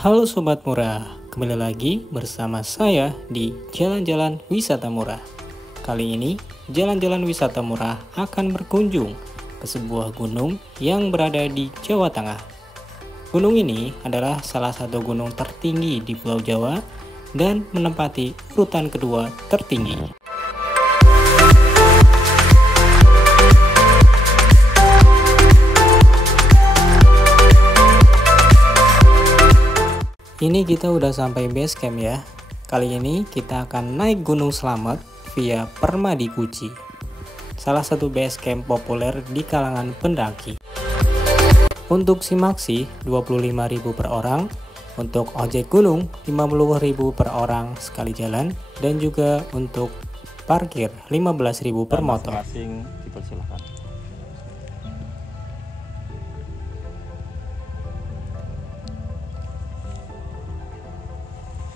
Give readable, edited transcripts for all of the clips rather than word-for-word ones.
Halo Sobat Murah, kembali lagi bersama saya di Jalan-Jalan Wisata Murah. Kali ini, Jalan-Jalan Wisata Murah akan berkunjung ke sebuah gunung yang berada di Jawa Tengah. Gunung ini adalah salah satu gunung tertinggi di Pulau Jawa dan menempati urutan kedua tertinggi. Ini kita udah sampai base camp ya. Kali ini kita akan naik Gunung Slamet via Permadi Kuci, salah satu base camp populer di kalangan pendaki. Untuk simaksi 25.000 per orang, untuk ojek gunung 50.000 per orang sekali jalan, dan juga untuk parkir 15.000 per motor. Masing-masing dipersilakan.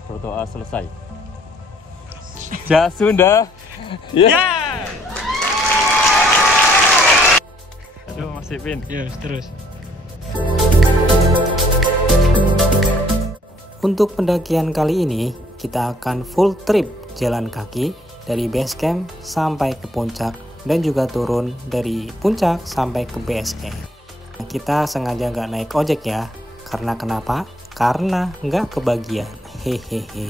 Berdoa selesai. Ja Sunda. Ya. Aduh, Mas Ipin. Yes, terus. Untuk pendakian kali ini, kita akan full trip jalan kaki dari base camp sampai ke puncak dan juga turun dari puncak sampai ke base camp. Kita sengaja nggak naik ojek ya, karena kenapa? Karena nggak kebagian. Hehehe.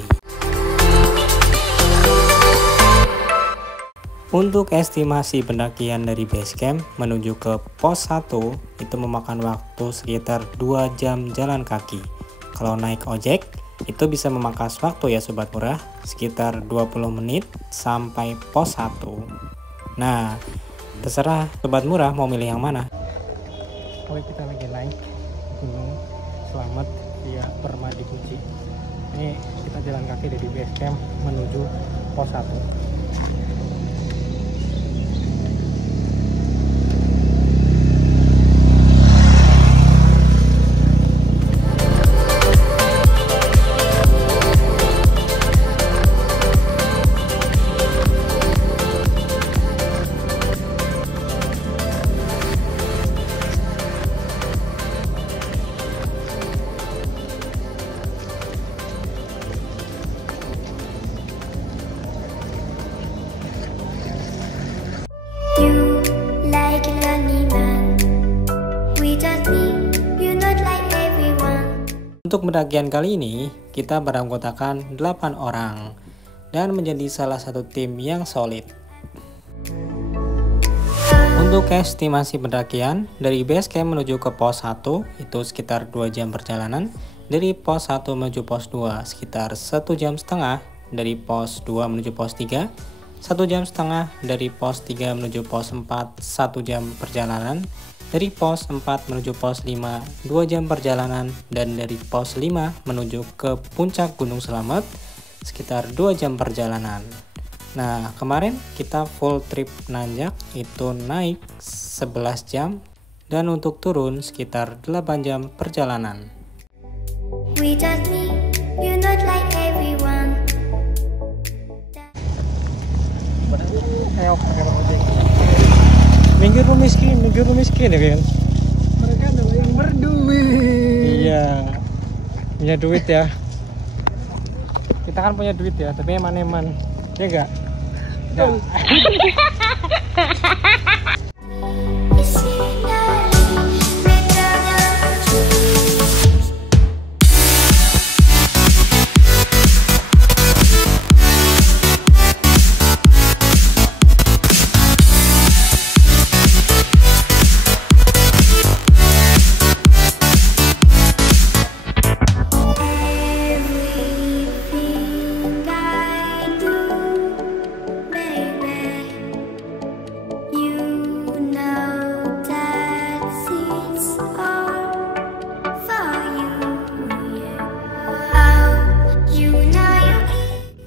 Untuk estimasi pendakian dari base camp menuju ke pos 1 itu memakan waktu sekitar 2 jam jalan kaki. Kalau naik ojek itu bisa memangkas waktu ya Sobat Murah, sekitar 20 menit sampai pos 1. Nah, terserah Sobat Murah mau milih yang mana. Kalau kita lagi naik Gunung Slamet via Permadi Kuci. Ini kita jalan kaki dari base camp menuju pos 1. Untuk pendakian kali ini, kita beranggotakan 8 orang dan menjadi salah satu tim yang solid. Untuk estimasi pendakian, dari base camp menuju ke pos 1 itu sekitar 2 jam perjalanan, dari pos 1 menuju pos 2 sekitar 1,5 jam, dari pos 2 menuju pos 3 1,5 jam, dari pos 3 menuju pos 4 1 jam perjalanan, dari pos 4 menuju pos 5 2 jam perjalanan, dan dari pos 5 menuju ke puncak Gunung Slamet sekitar 2 jam perjalanan. Nah, kemarin kita full trip nanjak itu naik 11 jam dan untuk turun sekitar 8 jam perjalanan. Minggir lu miskin ya kan? Mereka adalah yang berduit. Iya, punya duit ya. Kita kan punya duit ya, tapi eman-eman, ya enggak? Enggak.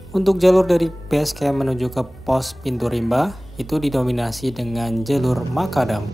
Untuk jalur dari base camp menuju ke pos Pintu Rimba itu didominasi dengan jalur makadam.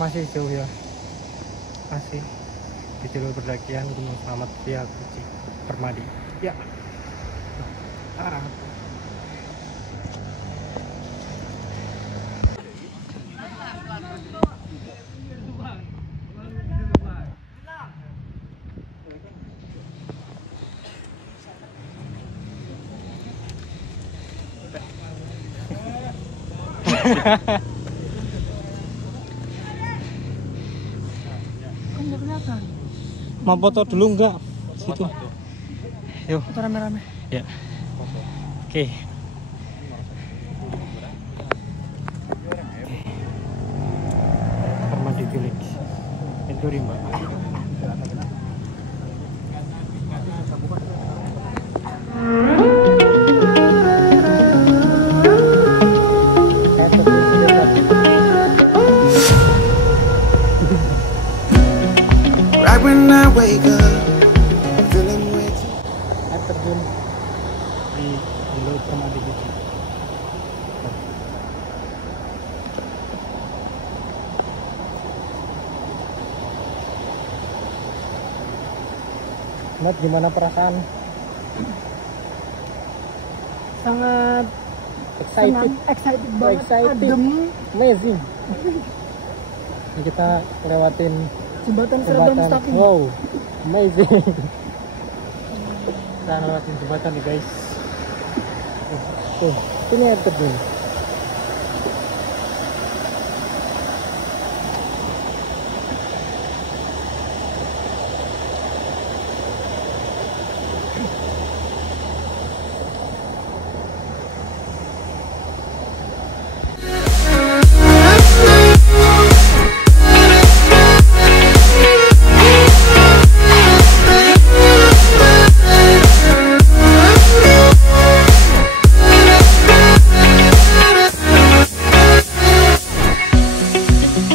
masih jauh ya, masih di jalur pendakian Gunung Slamet via Guci Permadi ya. Mau foto dulu enggak? Situ. Yuk. Foto rame-rame. Ya. Oke. Permadi Village. Pintu Rimba. Right when I wake up, feeling way too. Air terjun di jalur Permadi Guci. Mat, gimana perasaan? Sangat Excited, excited banget. Excited. Adem. Amazing. Ini kita lewatin Jembatan Seragam jembatan. Stacking. Wow, amazing. Kita lewatin jembatan nih guys. Ini air terjun.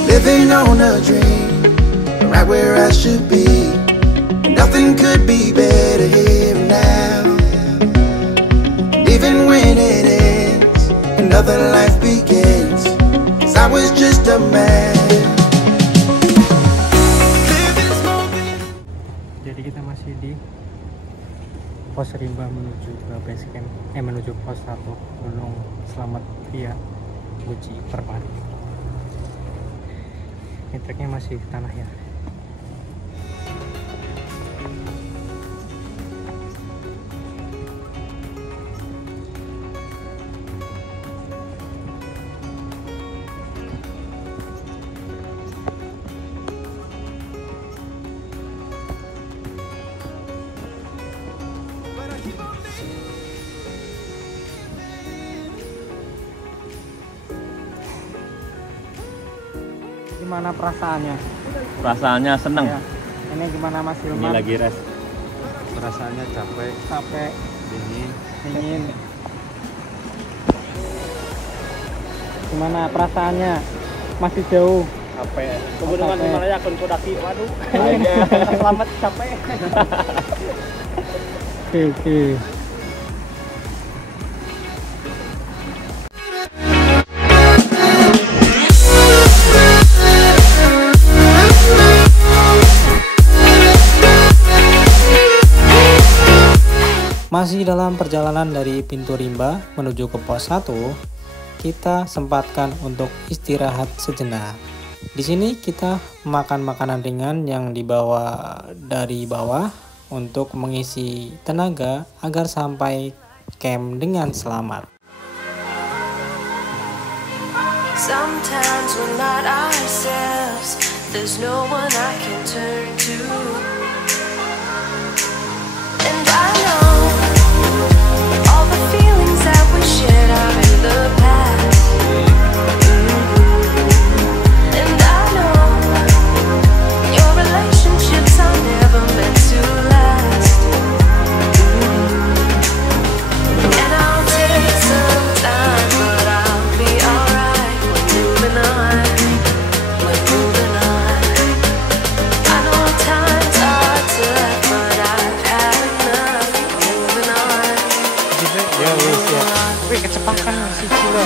Living on a dream, right where I should be. Nothing could be better here and now. And even when it ends, another life begins. 'Cause I was just a man. Jadi kita masih di pos Rimba menuju ke base camp, menuju pos 1 Gunung Slamet via Guci Permadi. Ini treknya masih tanah ya. Gimana perasaannya? Perasaannya seneng. Ya. Ini gimana Mas Ini Hilman? lagi rest. Perasaannya capek, Capek, dingin. Gimana perasaannya? Masih jauh. Capek. Kemudian Gimana ya akun kodaki? Waduh. Selamat capek. Oke. Masih dalam perjalanan dari pintu Rimba menuju ke pos 1, kita sempatkan untuk istirahat sejenak. Di sini kita makan makanan ringan yang dibawa dari bawah untuk mengisi tenaga agar sampai camp dengan selamat. Sometimes we're not ourselves. There's no one I can turn to. And I know all the feelings that we shared are in the past. And I know your relationships are never meant to last. And I'll take some time, but I'll be alright. We're moving on. We're moving on. I know times are tough, but I've had enough. We're moving on. Ya wis ya. Wih, kecepatan sih gila.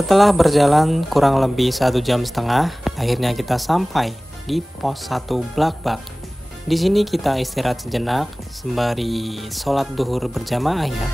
Setelah berjalan kurang lebih 1,5 jam, akhirnya kita sampai di pos 1 Blakbak. Di sini kita istirahat sejenak sembari sholat duhur berjamaah ya.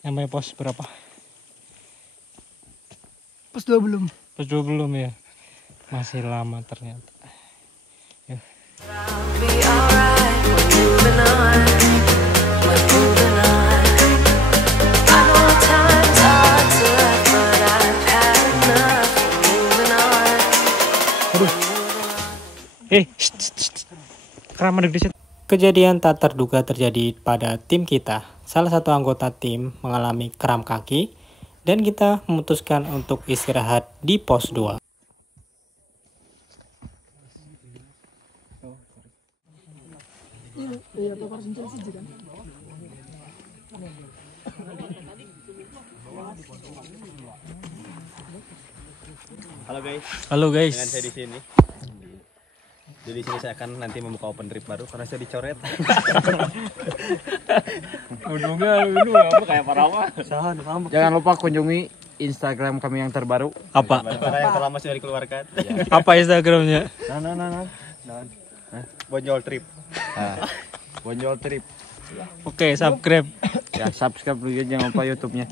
Sampai pos berapa? Pos 2 belum. Pos 2 belum ya? Masih lama ternyata. Yuk. Keram di situ. Kejadian tak terduga terjadi pada tim kita. Salah satu anggota tim mengalami kram kaki dan kita memutuskan untuk istirahat di pos 2. Halo guys. Halo Dengan guys. saya di sini. Jadi sini saya akan nanti membuka open trip baru karena saya dicoret. Kayak parawa. Jangan lupa kunjungi Instagram kami yang terbaru. Apa? Karena yang terlama sudah dikeluarkan. Apa Instagramnya? Bonjol trip. Bonjol Trip. Oke, subscribe. Ya, subscribe dulu, jangan lupa YouTube-nya.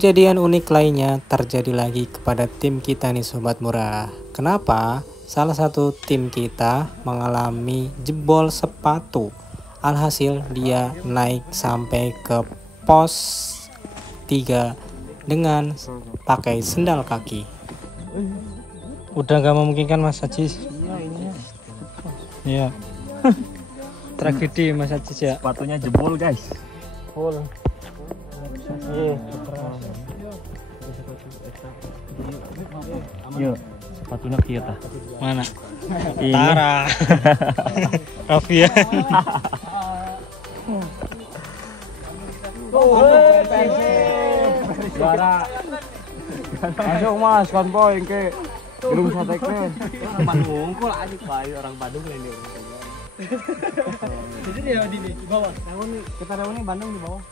Kejadian unik lainnya terjadi lagi kepada tim kita nih Sobat Murah. Kenapa? Salah satu tim kita mengalami jebol sepatu. Alhasil dia naik sampai ke pos 3 dengan pakai sendal kaki. Udah nggak memungkinkan Mas Ajis. Iya. Tragedi Mas Ajis ya. Sepatunya jebol guys. Full. Yuk, sepatunya kita. Mana? Ini. Tara. Rafia. Juara. Masuk Mas, konvoy ke gedung sate ke. Orang Bandung kok aja bayu orang Bandung ini. Jadi dia di bawah. Kita ini Bandung di bawah.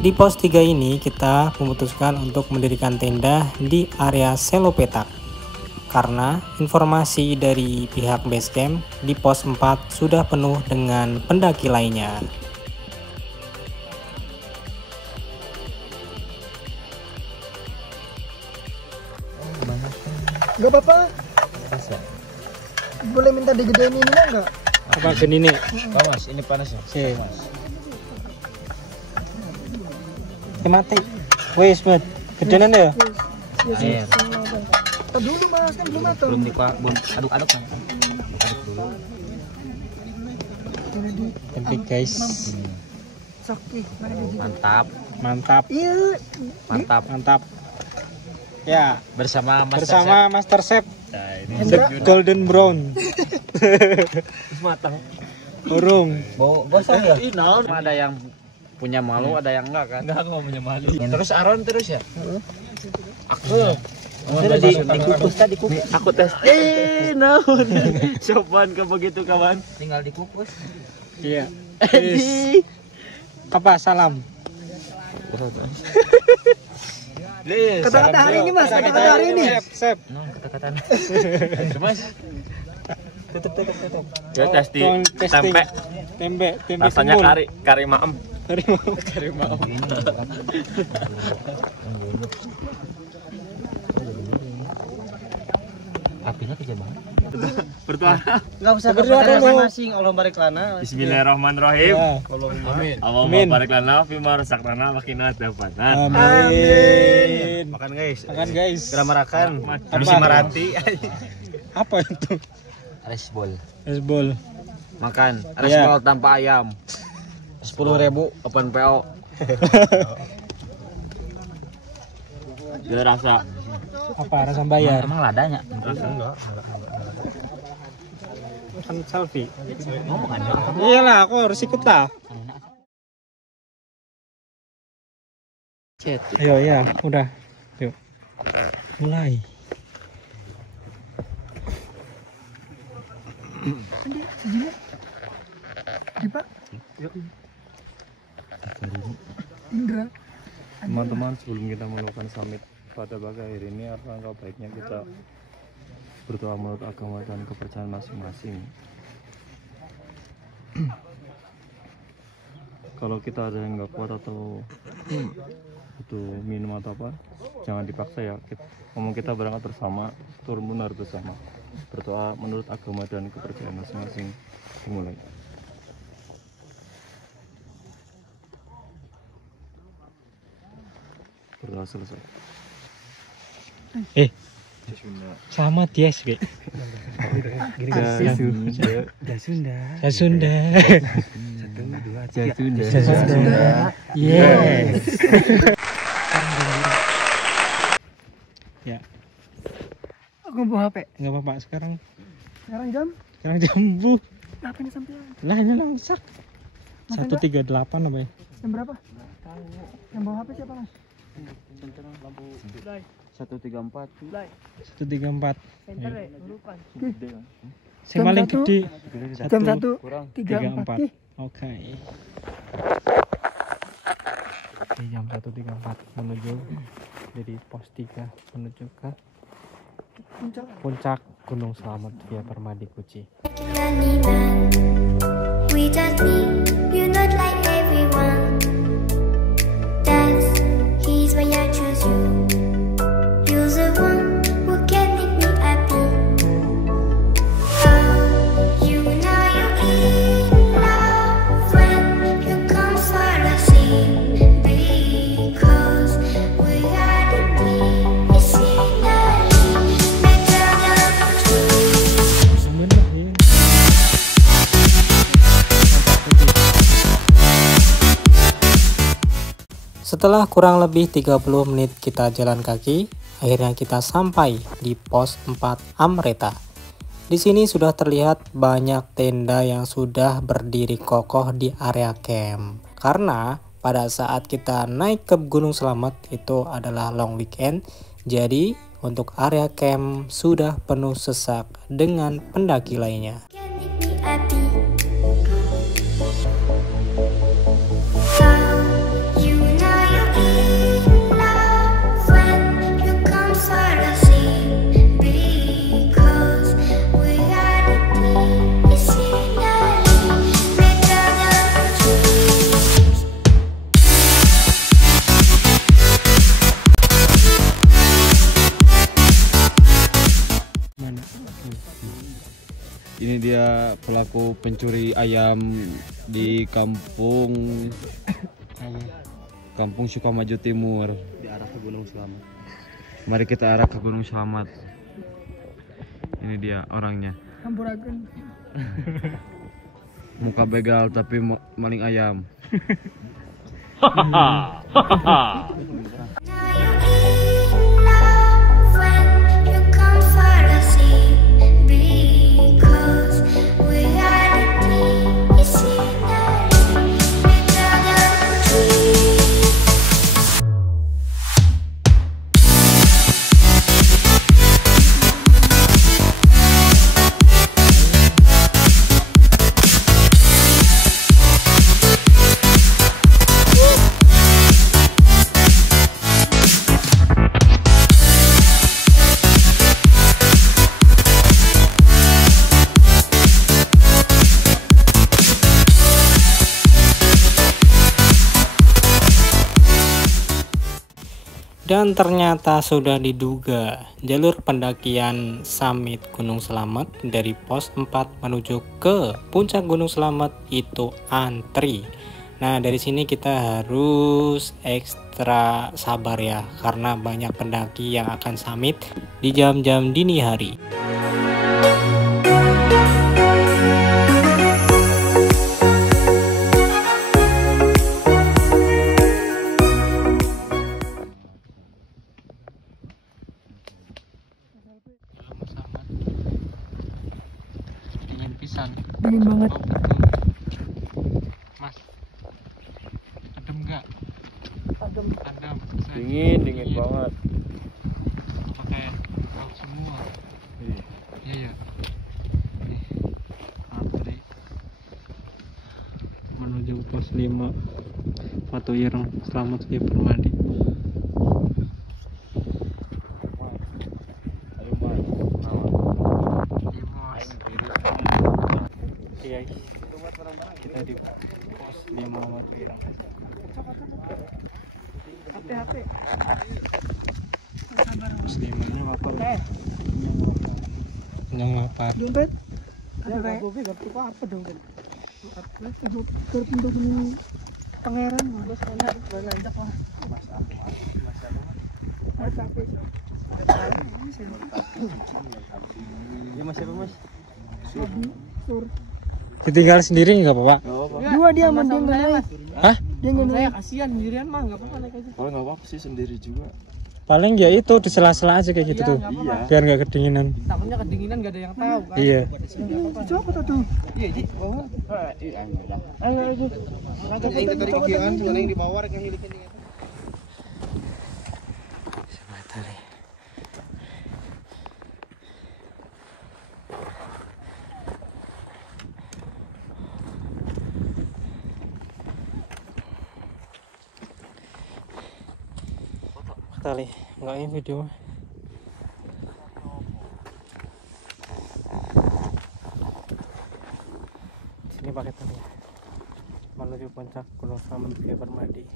Di pos 3 ini kita memutuskan untuk mendirikan tenda di area selo petak. Karena informasi dari pihak basecamp di pos 4 sudah penuh dengan pendaki lainnya. Gak apa-apa. Boleh minta digedein ini enggak? Apa gini nih? Mas, ini panas ya. Si. Mati. Wes, Mat. Gedenan ya? Iya. Dulu mas kan belum matang. Belum aduk-aduk kan. Tapi guys, Sakti. Mantap. mantap. Iya. Mantap. Mantap. Ya, Bersama Master Chef Nah, ini The Golden Brown. matang. Urung. Gosong ya? Ada yang punya malu, ada yang enggak kan? Enggak, aku punya malu. Terus Aron terus ya? Aku. Dikukus tadi dikukus. Aku tes. Naon. Sopan ke begitu kawan. Tinggal dikukus. Iya. Apa salam? Kata-kata hari ini mas, kata-kata hari ini. Chef. Kata-kata. Mas. Tutup. Ya tes di tempe. Tempe Rasanya timbul. kari maem. Kari mau. Apinya kecil banget. Berdoa. Enggak usah Berdoa dulu. masing-masing. Allah barik lana. Bismillahirrahmanirrahim. Ya. Amin. Amin. Allahumma barik lana fi ma razaqtana wa qina adzabannar. Amin. Makan guys. Makan guys. Gramarakan. Apa? Misi Maranti. Apa itu? Resbol. Esbol. Makan. Iya. Resbol tanpa ayam. 10.000 open PO. Dia rasa. Apa rasa bayar? Emang ladanya? Enggak. Kan selfie. Ngomong aja. Iyalah, aku harus ikut lah. Chat. Ayo ya, udah. Yuk. Mulai. Pak. Indra. Teman-teman, sebelum kita melakukan summit pada pagi hari ini, alangkah baiknya kita berdoa menurut agama dan kepercayaan masing-masing. Kalau kita ada yang nggak kuat atau butuh minum atau apa, jangan dipaksa ya. Ngomong kita berangkat bersama, turun benar bersama. Berdoa menurut agama dan kepercayaan masing-masing. Dimulai. Berdoa selesai. Sama dia sih. Sunda. Sunda. Yes. Ya, Aku bawa HP. nggak apa-apa sekarang. Sekarang jam. Sekarang jambu. Apa ini sampai Lah ini langsung 138 apa ya? jam berapa? Yang bawa HP siapa mas? 134. 134. Center ya, lupa. Yang paling Jam gede. Jam 1.34. Oke. Oke, jam 1.34 menuju dari pos 3 menuju ke puncak Gunung Slamet via Permadi Kuci. We just need you, not like everyone. That's he's why I choose you. You're the one who can make me happy. Oh, you know you're in love when you come for the sea. Because we are the scenery better than trees. Bener ya. Setelah kurang lebih 30 menit kita jalan kaki, akhirnya kita sampai di pos 4 Amreta. Di sini sudah terlihat banyak tenda yang sudah berdiri kokoh di area camp. Karena pada saat kita naik ke Gunung Slamet itu adalah long weekend, jadi untuk area camp sudah penuh sesak dengan pendaki lainnya. Can make me happy. You know you're in love when you come for the sea. Because we are the scenery better than trees. Ini dia pelaku pencuri ayam di kampung Sukamaju Timur. Di arah ke Gunung Selamat. Mari kita arah ke Gunung Selamat. Ini dia orangnya. Hampurakeun. Muka begal tapi maling ayam. Dan ternyata sudah diduga jalur pendakian summit Gunung Selamat dari pos 4 menuju ke puncak Gunung Selamat itu antri. Nah, dari sini kita harus ekstra sabar ya, karena banyak pendaki yang akan summit di jam-jam dini hari. Dingin banget. Mas, adem nggak? Adem. Dingin banget. Pakai kaos semua. Iya. Nih, antri menuju pos 5 Batu Ireng Selamat Ski Permadi. Kita di pos 5 Batu Ireng. HP. Pos 5-nya lapar. Yang lapar. Dompet. Ada apa dong kan? Terbentuk ini pangeran, bos enak, ngajak lah. Mas capek. Ya Mas, siapa Mas? Sur. Ditinggal sendiri nggak apa-apa? Dua dia sama dia nggak naik. Hah? Dia nggak naik. Saya kasihan sendirian mah, nggak apa-apa naik aja. Oh nggak apa-apa sih, sendiri juga. Paling ya itu di sela-sela aja kayak gitu tuh. Iya. Biar nggak kedinginan. Takutnya kedinginan nggak ada yang tahu kan. Iya. Coba aku tuh. Iya, Ji. Ayo. Kita tarik kieuan, sebenarnya yang di bawah rek yang milikin ini. Tali, enggak ini video. Sini pakai tali. Menuju puncak Gunung Selamat Ski Permadi.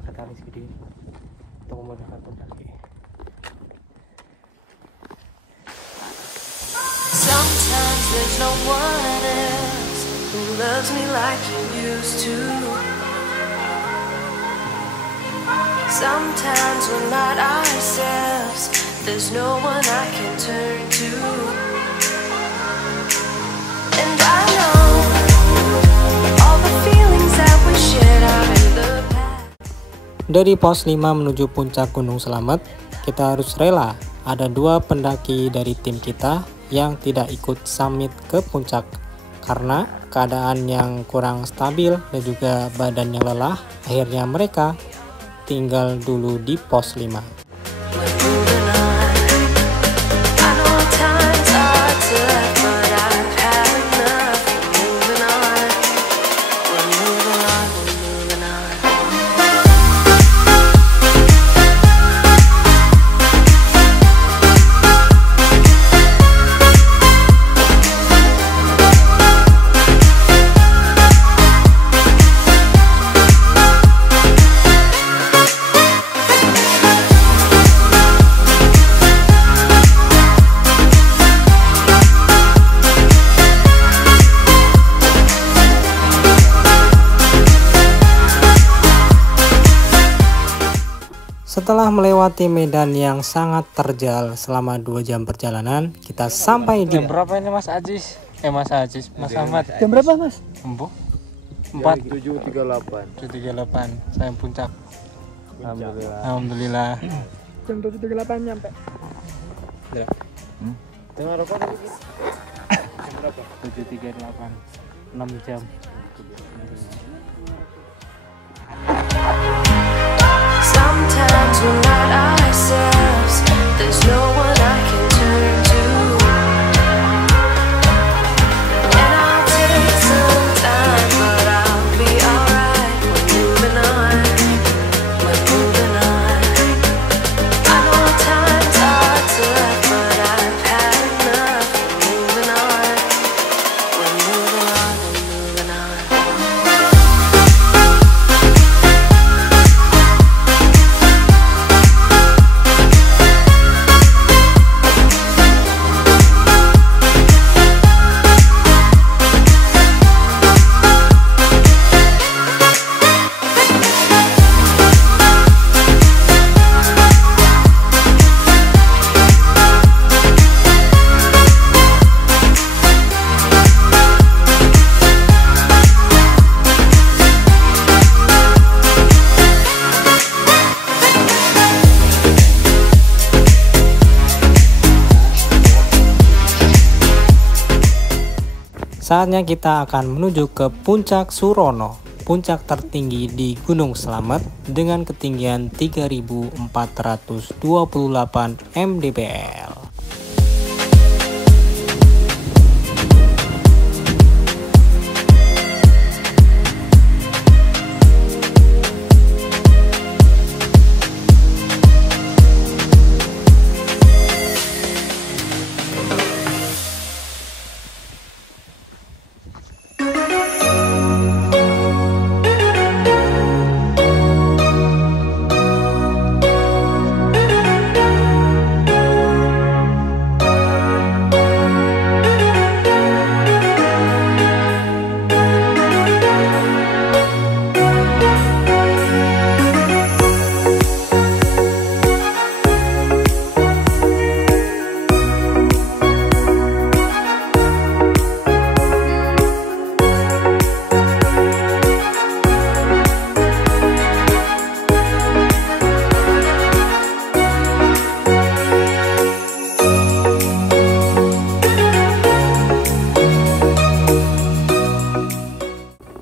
Pakai tali segede untuk memudahkan pendaki. Sometimes there's no one else who loves me like you used to. Sometimes we're not ourselves. There's no one I can turn to. And I know all the feelings that we shared are in the past. Dari pos 5 menuju puncak Gunung Selamat, kita harus rela ada 2 pendaki dari tim kita yang tidak ikut summit ke puncak karena keadaan yang kurang stabil dan juga badan yang lelah. Akhirnya mereka tinggal dulu di pos 5. Setelah melewati medan yang sangat terjal selama 2 jam perjalanan, kita sampai di... Jam berapa ini Mas Ajis? Mas Ajis, Mas Ahmad. Jam berapa Mas? 7.38 saya puncak. Alhamdulillah. Jam 7.38 nyampe. Tengah rokok tadi. Berapa? 7.38 6 jam. Sometimes we're not ourselves. There's no one I can turn to. And I'll take some time, but I'll be alright. We're moving on. We're moving on. I know times are tough, but I've had enough. We're moving on. We're moving on. We're moving on. Saatnya kita akan menuju ke Puncak Surono, puncak tertinggi di Gunung Slamet dengan ketinggian 3.428 mdpl.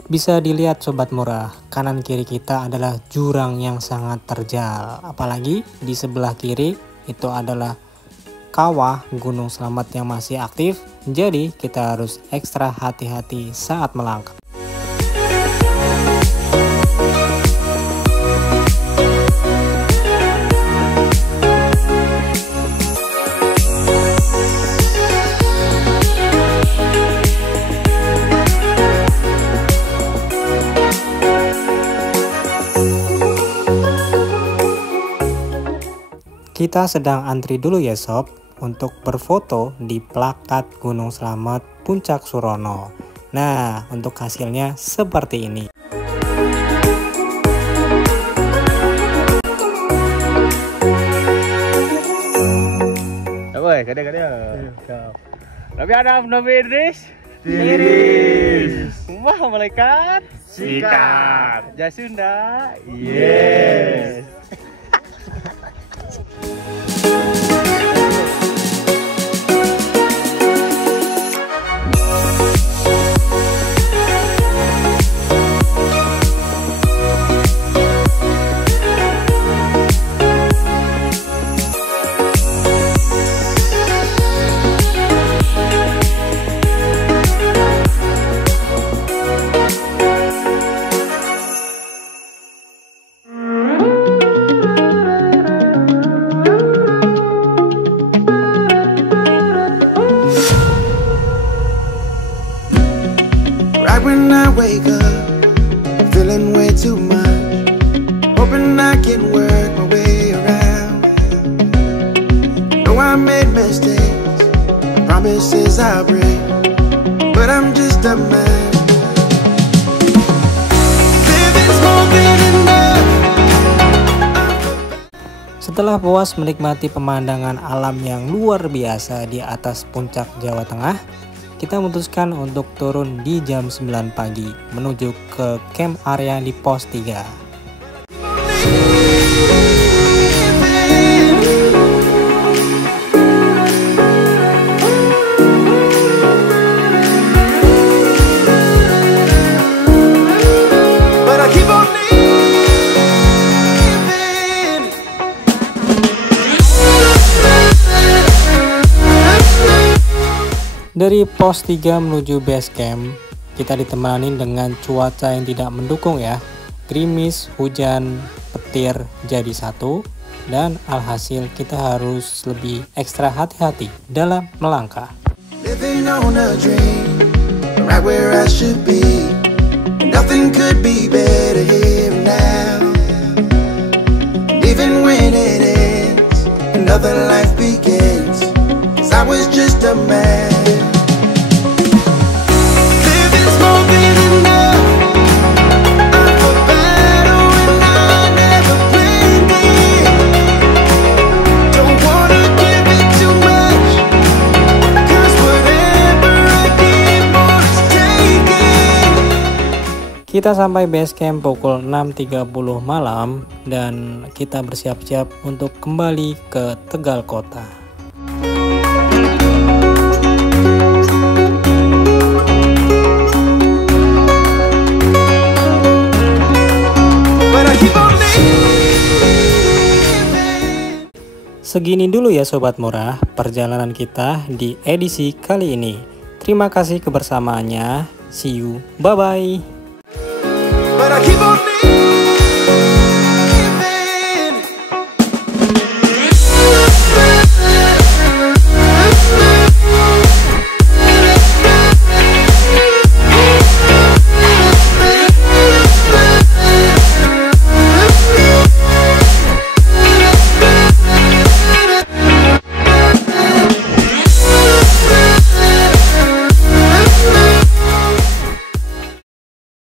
Bisa dilihat sobat murah, kanan kiri kita adalah jurang yang sangat terjal. Apalagi di sebelah kiri itu adalah kawah Gunung Slamet yang masih aktif. Jadi kita harus ekstra hati-hati saat melangkah. Kita sedang antri dulu ya sob untuk berfoto di plakat Gunung Slamet Puncak Surono. Nah, untuk hasilnya seperti ini. Apa kadang-kadang. Nabi Adam, Nabi Idris. Tiris. Wah, malaikat. Sikat. Jasunda. Yes. When I wake up, feeling way too much, hoping I can work my way around. Know I made mistakes, promises I break, but I'm just a man. Living's more than enough. Setelah puas menikmati pemandangan alam yang luar biasa di atas puncak Jawa Tengah, kita memutuskan untuk turun di jam 9 pagi menuju ke camp area di pos 3. Dari pos 3 menuju base camp, kita ditemani dengan cuaca yang tidak mendukung ya. Gerimis, hujan, petir jadi satu, dan alhasil kita harus lebih ekstra hati-hati dalam melangkah. Living on a dream, right where I should be. Nothing could be better here now. Even when it ends, another life begins. 'Cause I was just a man. Kita sampai base camp pukul 6.30 malam dan kita bersiap-siap untuk kembali ke Tegal Kota. Segini dulu ya Sobat Murah perjalanan kita di edisi kali ini. Terima kasih kebersamaannya. See you. Bye-bye. But I keep on